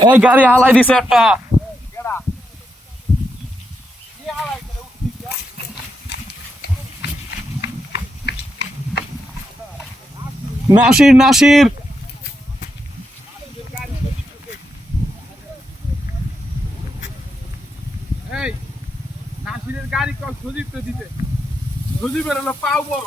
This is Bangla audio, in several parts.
এই গাড়ি হালাই দিছে একটা। নাসির নাসির। এই, নাসিরের গাড়ি কল সজীব তো দিতে সজীবের হলো পাও বড়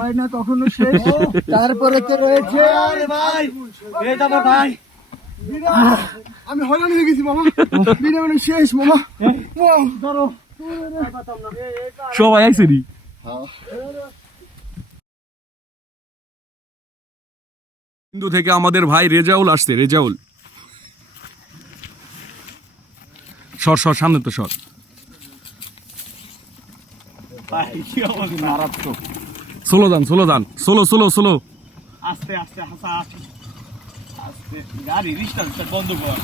হয় না কখনো শেষ। তারপরে তো রয়েছে? আমি হয়রান হয়ে গেছি মামা। বিরিয়ানি শেষ মামা। ধরো। সবাই নি? হিন্দু থেকে আমাদের ভাই রেজাউল আসছে রেজাউল। সর সর সামনে তো সর। সোলো যান সোলো যান সোলো সোলো সোলো। আস্তে আস্তে হাসা আস্তে গাড়ি বন্ধ কর।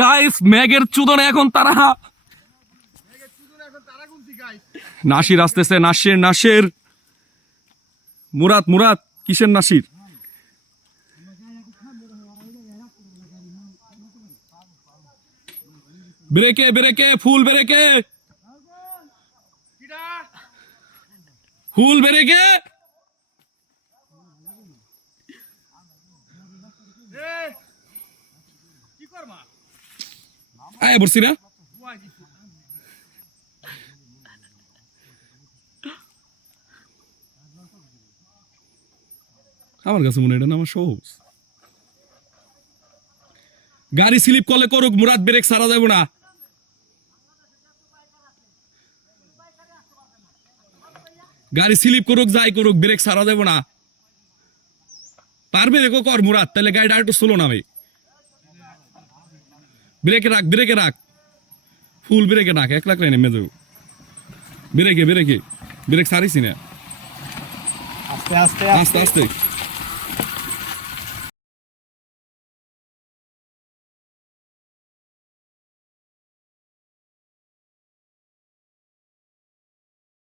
গাইস ম্যাগের চুদনে এখন তারা। নাসির আসতেছে নাসির নাসির। মুরাদ মুরাদ কিসের নাসির? ব্রেকে ব্রেকে, ফুল ব্রেকে। ফুল ব্রেকে। আয় বলছি না। আমার কাছে মনে এটা না আমার সহজ। গাড়ি স্লিপ করলে করুক মুরাদ ব্রেক সারা যাবে না। গাড়ি স্লিপ করুক যাই করুক ব্রেক সারা দেবো না। পারবে রেখো কর মুরাদ তাহলে গাড়িটা একটু স্লো নামে। ব্রেকে রাখ ব্রেকে রাখ। ফুল ব্রেকে রাখ এক লাখ নেমে মেজু। ব্রেকে ব্রেকে ব্রেক সারিস না আস্তে আস্তে। আস্তে আস্তে।